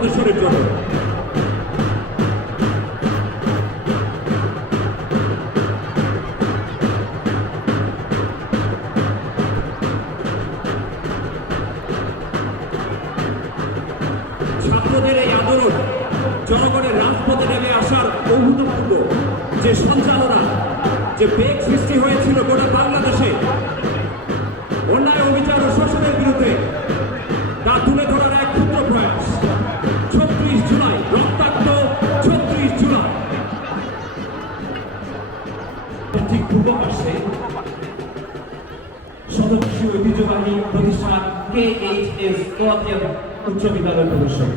প্রদর্শনের জন্য ছাত্রদের এই আন্দোলন জনগণের রাজপথে নেমে আসার অভূতপূর্ব যে সঞ্চালনা, যে বেগ সৃষ্টি হয়েছিল গোটা বাংলাদেশে ঠিক পূর্ব সদস্য ঐতিহ্যবাহী প্রতিষ্ঠান কে এইচ এস উচ্চ বিদ্যালয় প্রদর্শন।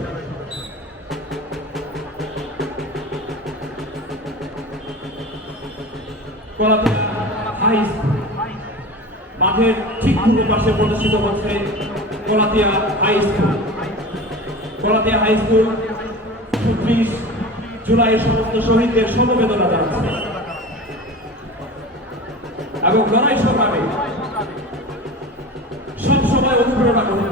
মাঠের ঠিক পূর্ব পাশে প্রদর্শিত হচ্ছে Kalatia high school. Kalatia high school ছত্রিশ জুলাই সমস্ত শহীদদের সমবেদনা জানাচ্ছে। এবং লড়াই সংগ্রামে সবসময় অনুপ্রেরণা করে